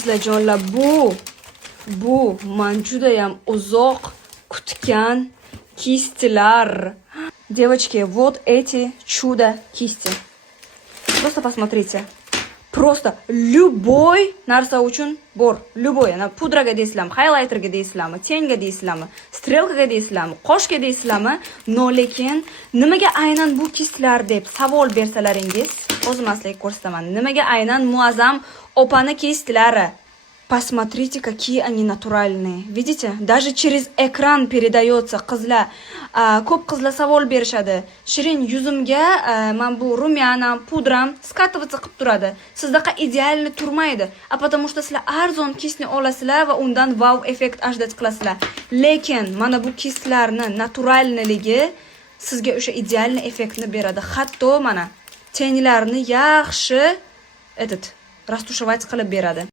Qizlarjonlar, bu men juda ham uzoq kutgan kistilar. Девочки, вот эти чудо кисти. Просто посмотрите. Просто любой narsa uchun bor. Любой. Ana pudraga deysizlarmi, highlighterga deysizlarmi, tenga deysizlarmi, strelkaga deysizlarmi, qoshga deysizlarmi, no lekin nimaga aynan bu kistlar deb savol bersalaringiz, o'zim sizlarga ko'rsataman. Nimaga aynan muazzam opani kistlari? Посмотрите, какие они натуральные. Видите? Даже через экран передается qizlar. Ko'p qizlar savol berishadi. Shirin yuzimga men bu rumyana, pudram skatovatsiya qilib turadi. Sizdaqa idealni turmaydi. Потому что sizlar arzon kistni olasizlar va undan wow effekt ajdat qilasizlar. Lekin mana bu kistlarni naturalniligi sizga o'sha idealni effektni beradi. Hatto mana tenglarni yaxshi rastушевать qilib beradi.